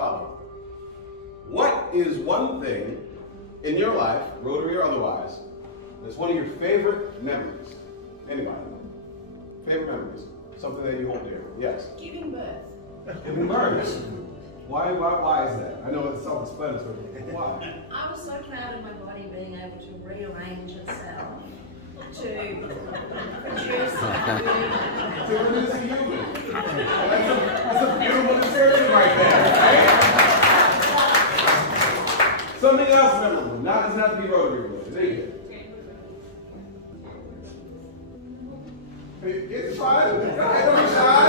follow. What is one thing in your life, Rotary or otherwise, that's one of your favorite memories? Anybody? Favorite memories? Something that you hold dear? Yes? Giving birth. Giving birth? Why is that? I know it's self-explanatory. Why? I was so proud of my body being able to rearrange itself to produce a To produce a human. That's a beautiful description right there, right? Something else memorable. It doesn't have to be Rotary related. There you go. It's fine. Go ahead, don't be shy.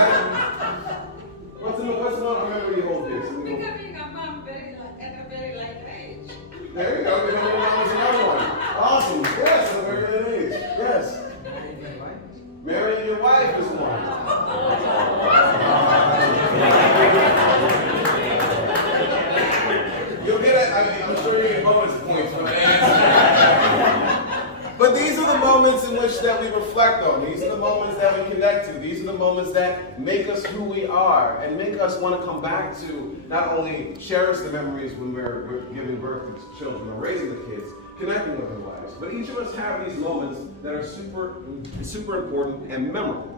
What's another memory you hold dear? Becoming a mom at a very late age. There you go. Becoming a mom is another one. Awesome. Yes, at a very late age. Yes. Marrying your wife is one. You'll get it. I'm sure you get bonus points for that. But these are the moments in which that we reflect on. These are the moments that we connect to. These are the moments that make us who we are and make us want to come back to not only cherish the memories when we're giving birth to children or raising the kids, connecting with our lives, but each of us have these moments that are super important and memorable.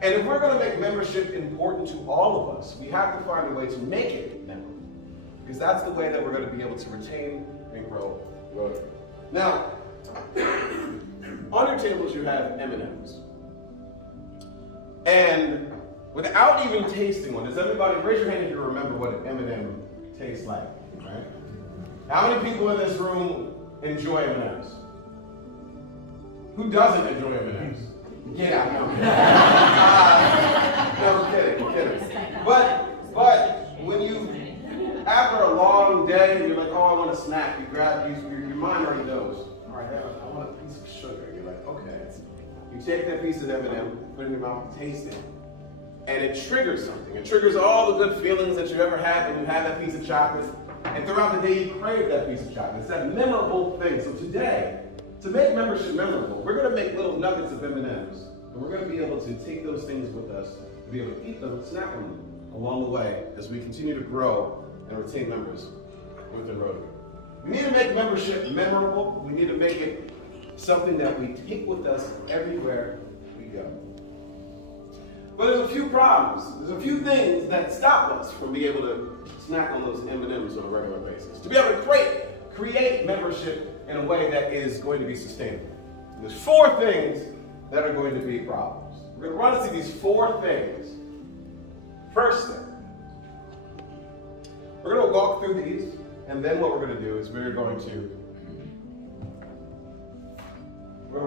And if we're going to make membership important to all of us, we have to find a way to make it memorable, because that's the way that we're going to be able to retain and grow Rotary. Now, on your tables you have M&Ms. And without even tasting one, does everybody, raise your hand if you remember what an M&M tastes like, right? How many people in this room enjoy M&Ms? Who doesn't enjoy M&Ms? Get out. No, I'm kidding. But when you, after a long day, you're like, oh, I want a snack. You grab, your mind already knows. All right, I want a piece of sugar. You're like, okay. You take that piece of M&M, put it in your mouth, taste it, and it triggers something. It triggers all the good feelings that you ever had when you had that piece of chocolate. And throughout the day, you crave that piece of chocolate. It's that memorable thing. So today, to make membership memorable, we're going to make little nuggets of M&Ms. And we're going to be able to take those things with us, to be able to eat them, snack on them along the way as we continue to grow and retain members within Rotary. We need to make membership memorable. We need to make it something that we take with us everywhere we go. But there's a few problems. There's a few things that stop us from being able to snack on those M&Ms on a regular basis. To be able to create membership in a way that is going to be sustainable. There's 4 things that are going to be problems. We're going to run through these 4 things. First thing, we're going to walk through these, and then what we're going to do is we're going to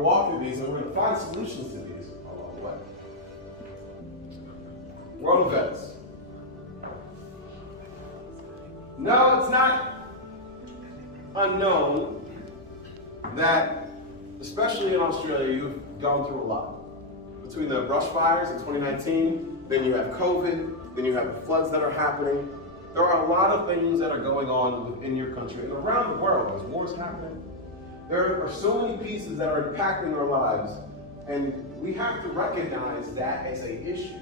walk through these and we're going to find solutions to these along the way. World events. No, it's not unknown that, especially in Australia, you've gone through a lot. Between the brush fires in 2019, then you have COVID, then you have the floods that are happening. There are a lot of things that are going on within your country and around the world. There's wars happening. There are so many pieces that are impacting our lives, and we have to recognize that as an issue.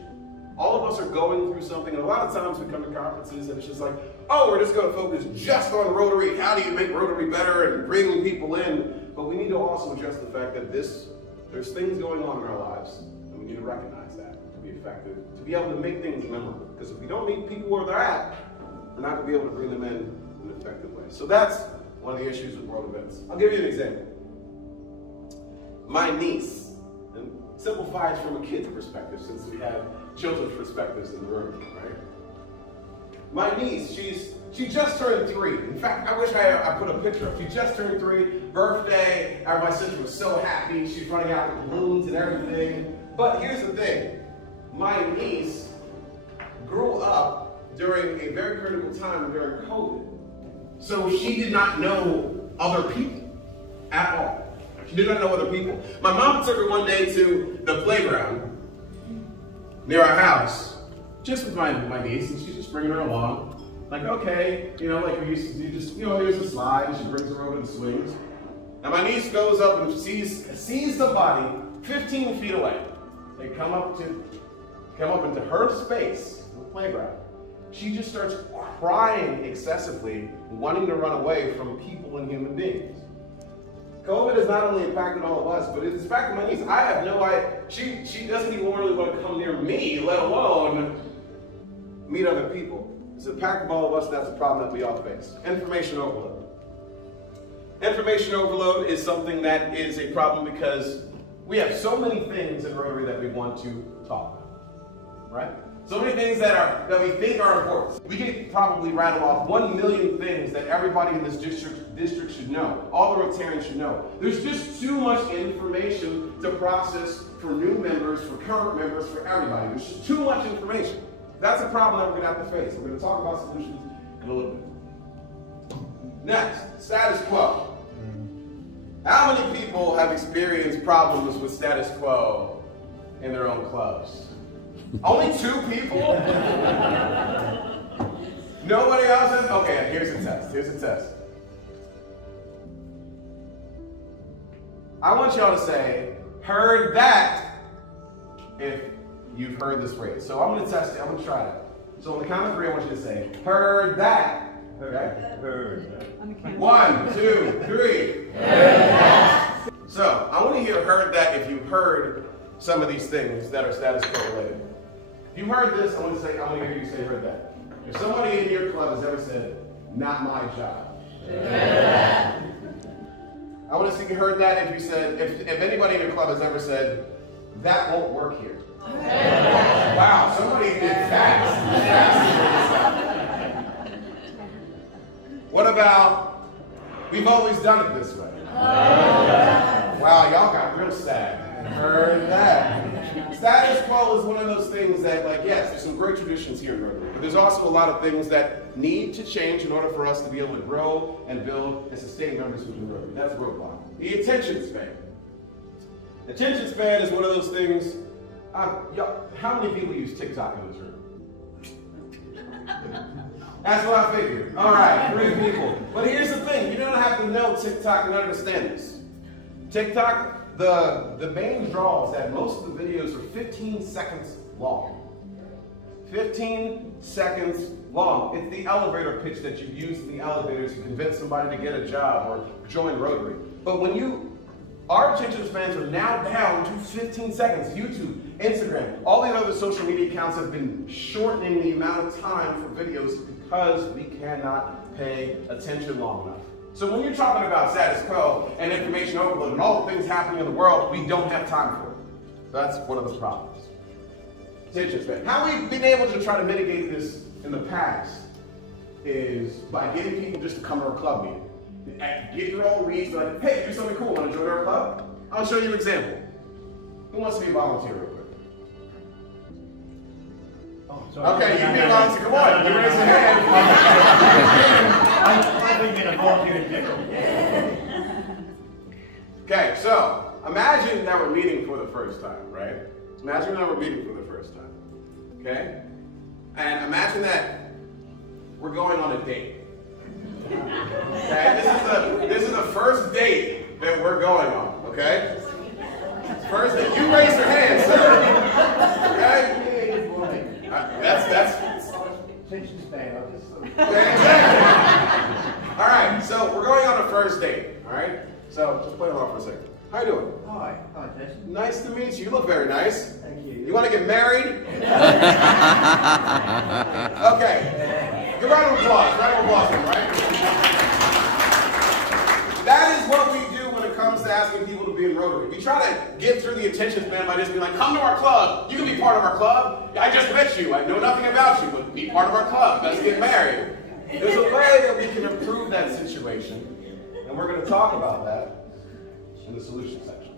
All of us are going through something, and a lot of times we come to conferences and it's just like, oh, we're just going to focus just on Rotary. How do you make Rotary better and bring people in? But we need to also address the fact that there's things going on in our lives, and we need to recognize that to be effective, to be able to make things memorable. Because if we don't meet people where they're at, we're not going to be able to bring them in an effective way. So that's one of the issues with world events. I'll give you an example. My niece, and simplify it from a kid's perspective since we have children's perspectives in the room, right? My niece, she just turned 3. In fact, I wish I put a picture up. She just turned 3, birthday. My sister was so happy. She's running out with balloons and everything. But here's the thing. My niece grew up during a very critical time during COVID. So she did not know other people at all. She did not know other people. My mom took her one day to the playground near our house, just with my niece, and she's just bringing her along. Like, okay, like we used to do, just, here's a slide, and she brings her over the swings. And my niece goes up and sees somebody 15 feet away. They come up into her space, the playground. she just starts crying excessively, wanting to run away from people and human beings. COVID has not only impacted all of us, but it's impacted my niece. I have no idea. She doesn't even really want to come near me, let alone meet other people. It's impacted all of us. That's a problem that we all face. Information overload. Information overload is something that is a problem because we have so many things in Rotary that we want to talk about, right? So many things that we think are important. We could probably rattle off 1 million things that everybody in this district should know. All the Rotarians should know. There's just too much information to process for new members, for current members, for everybody. There's just too much information. That's a problem that we're going to have to face. We're going to talk about solutions in a little bit. Next, status quo. How many people have experienced problems with status quo in their own clubs? Only 2 people? Nobody else has? Okay, here's a test. Here's a test. I want y'all to say, heard that, if you've heard this phrase. So I'm going to test it. I'm going to try it. So on the count of 3, I want you to say, heard that. Okay? Heard that. 1, 2, 3. Heard that. So I want to hear heard that if you heard some of these things that are status quo related. If you heard this, I want to hear you say heard that. If somebody in your club has ever said, not my job. Heard that. I want to see you heard that if you said, if anybody in your club has ever said, that won't work here. Wow, somebody did fast. What about, we've always done it this way? Wow, y'all got real sad. Heard that. Status quo is one of those things that, like, yes, there's some great traditions here in Rotary, but there's also a lot of things that need to change in order for us to be able to grow and build and sustain members within Rotary. That's a roadblock. The attention span. Attention span is one of those things. How many people use TikTok in this room? That's what I figured. All right, 3 people. But here's the thing. You don't have to know TikTok and understand this. TikTok, the main draw is that most of the videos are 15 seconds long. 15 seconds long. It's the elevator pitch that you use in the elevator to convince somebody to get a job or join Rotary. But our attention spans are now down to 15 seconds. YouTube, Instagram, all these other social media accounts have been shortening the amount of time for videos because we cannot pay attention long enough. So when you're talking about status quo and information overload and all the things happening in the world, we don't have time for it. That's one of the problems. Attention span. How we've been able to try to mitigate this in the past is by getting people just to come to our club meeting. Get your own reads, like, hey, do something cool, want to join our club? I'll show you an example. Who wants to be a volunteer real quick? Oh, sorry. Okay, you be a volunteer. Come on, you raise your hand. I've been getting a volunteer in general. Okay, so imagine that we're meeting for the first time, right? Imagine that we're meeting for the first time, okay? And imagine that we're going on a date. Okay, this is the first date that we're going on, okay? First date, you raise your hand, sir. Okay? That's Attention span. All right, so we're going on a first date, all right? So just play along for a second. How you doing? Hi. Hi, Jason. Nice to meet you. You look very nice. Thank you. You want to get married? Okay. Good round of applause. Round of applause, right? That is what we do when it comes to asking people to be in Rotary. We try to get through the attention span by just being like, come to our club. You can be part of our club. I just met you. I know nothing about you, but be part of our club. Let's get married. There's a way that we can improve that situation, and we're going to talk about that in the solution section.